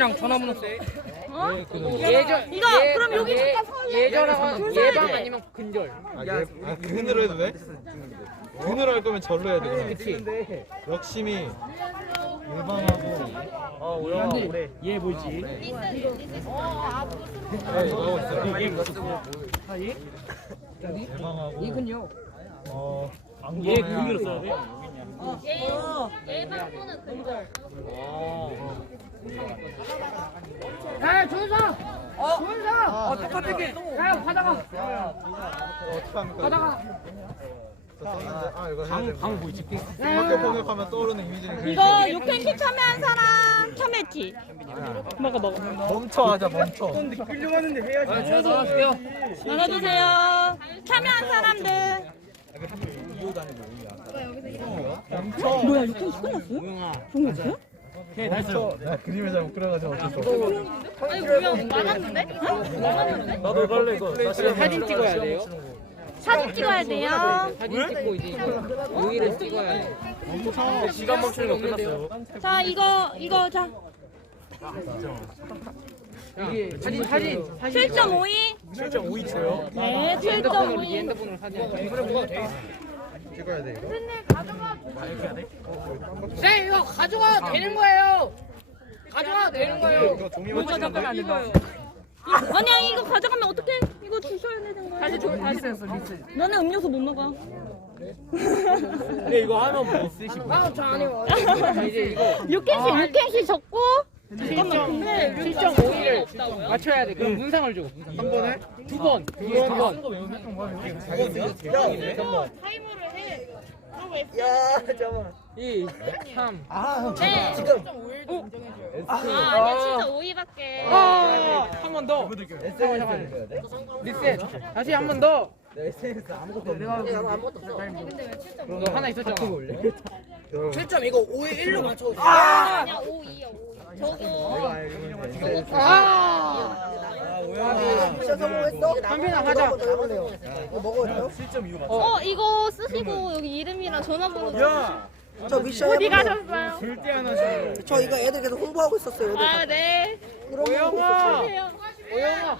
이름이랑 전화번호 써. 어? 예전 이거 예- 그럼 여기 예- 잠깐 서울래? 예전하고 예방 아니면 근절. 아, 예, 아 근으로 해도 돼? 근으로 할 거면 절로 해야 돼. 그치. 역심이 예방하고 어 우영아 그래 얘 뭐지? 네, 이거 하고 있어. 얘 뭐? 예방하고 이근요. 어얘 그기로 써야 돼? 예방분은 근절. 야 준서. 어 준서. 어 똑같은 게. 야 받아가. 어떻게 합니까? 받아가. 저 썼는데 아 이거 해야 돼. 방, 방 보이지? 학교 폭력하면 떠오르는 이미지는 그 이거 육행시 참여한 사람 참여했지? 먹어 먹어. 멈춰 하자 멈춰. 아, 제가 전화할게요. 나눠주세요. 참여한 사람들. 뭐야 육행시 끝났어요? 종료했어요? 오케이 나이스 나 그림을 잘못 그려가지고 어쩔 수 없어. 아니 그냥 많았는데? 많았는데? 나도 갈래 이거 나 시간 사진 찍어야 돼요. 사진 찍어야 돼요. 사진 찍고 이제 우위를 찍어야 돼. 시간 멈추는 거 끝났어요 자 이거 이거 자 이게 사진 사진 사진. 7.52. 7.5인치예요 네 핸드폰으로 이 7.52. 핸드폰으로 사진. 찍어. 찍어야 돼 이거. 쌤 이거 가져가도 되는 거예요. 가져가도 되는 거예요. 이거 종이만 찍으면 돼? 아니야 이거 가져가면 어떡해? 이거 주셔야 되는 거야. 다시 줘 다시 리센스 리센스. 너는 음료수 못 먹어. 근데 이거 하면 뭐 있으시 아저안 해요. 자, 이제 이거 육행시 육행시 적고. 잠깐만 근데 7.5를 맞춰야 돼. 그럼 문상을 줘. 한 번에 두 번. 이게 두 번. 타이머를 해. 이, 삼. 네. 지금. 아 아니야 진짜 5위밖에. 아, 한 번 더. 리셋. 다시 한 번 더. 너 하나 있었잖아. 7점 이거 5에 1로 맞춰. 아! 아니야 5, 2야 5. 저거. 아! 한빈아 가자. 어 이거 쓰시고 여기 이름이랑 전화번호. 저 미션 어디 해보고 가셨어요? 저 이거 애들 계속 홍보하고 있었어요. 애들 아 네. 오영아. 오영아.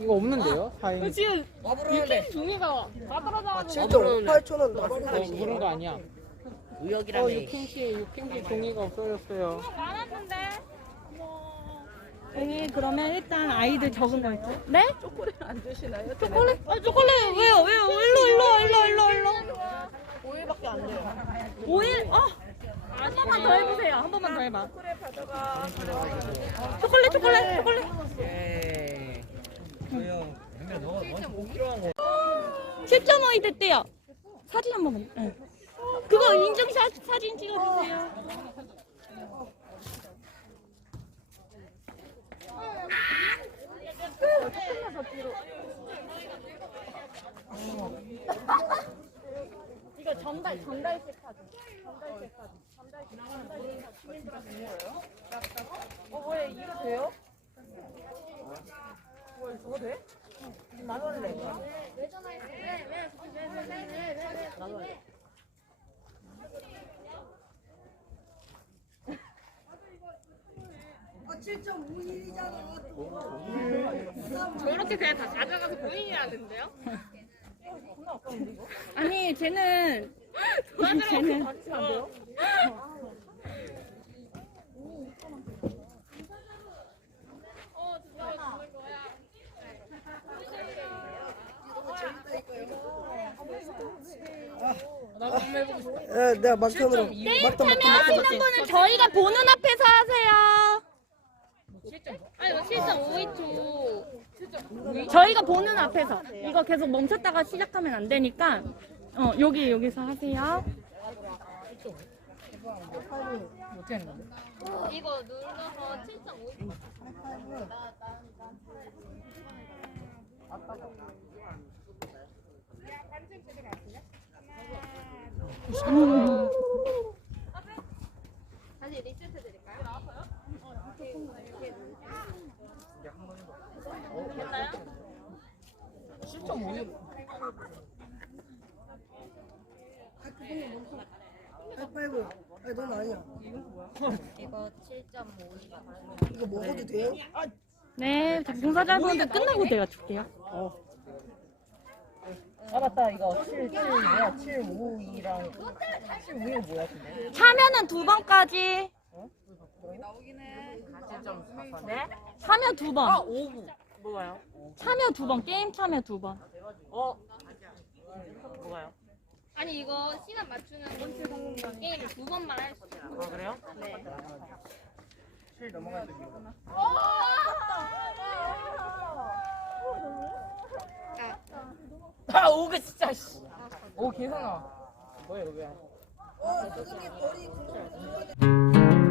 이거 없는데요? 사인. 지금 육행 종이가 다 떨어져가지고. 7점 8천 원 어, 나왔어요. 그런 거 아니야. 어, 육행시, 육행시 종이가 없어졌어요. 많았는데. 여기 그러면 일단 아이들 적은 거 있죠? 네? 초콜릿 안 드시나요? 초콜릿? 아 초콜릿 왜요? 왜요? 일로 일로 일로 일로 일로. 5일밖에 안 돼요. 5일? 어? 한 번만 더 해보세요. 한 번만 더 해봐. 초콜릿 초콜릿 초콜릿. 예. 7.5이 됐대요. 사진 한 번만. 네. 그거 인증샷 사진 찍어주세요. 이거 전달 전달식 카드. 전달식 카드. 전달식 카드. 어, 왜 이거 돼요? 뭐 저거 돼? 나갈래. 저렇게 그냥 다 가져가서 본인이 하는데요? 아니 쟤는 쟤는 예, 내가 막턴으로 게임 막턴 막턴 참여하시는 분은 저희가 보는 앞에서 하세요. 아니 7.5초. 저희가 보는 앞에서 이거 계속 멈췄다가 시작하면 안 되니까 어 여기 여기서 하세요. 이거 눌러서 7.5. 다시 리셋해 드릴까요? 나왔어요? 됐나요? 8 5 아니 넌 아니야. 이거 7.5. 이거 먹어도 돼요? 네, 자, 봉사 잘 보는데 끝나고 내가 줄게요. 아 맞다 이거 7, 7 뭐야 7, 5, 2랑 7, 5이 뭐야 근데? 차면은 두 번까지. 네? 참여 두 번. 5부 뭐가요? 참여 두 번. 게임 참여 두 번. 어? 뭐가요? 아니 이거 시간 맞추는 게임을 두 번만 할 수 있어요. 아 그래요? 네. 실 넘어갈 때 아, 아, 오그 진짜 씨. 오 계속 나와. 뭐야 뭐야. 어, 지금이 머리 궁금해.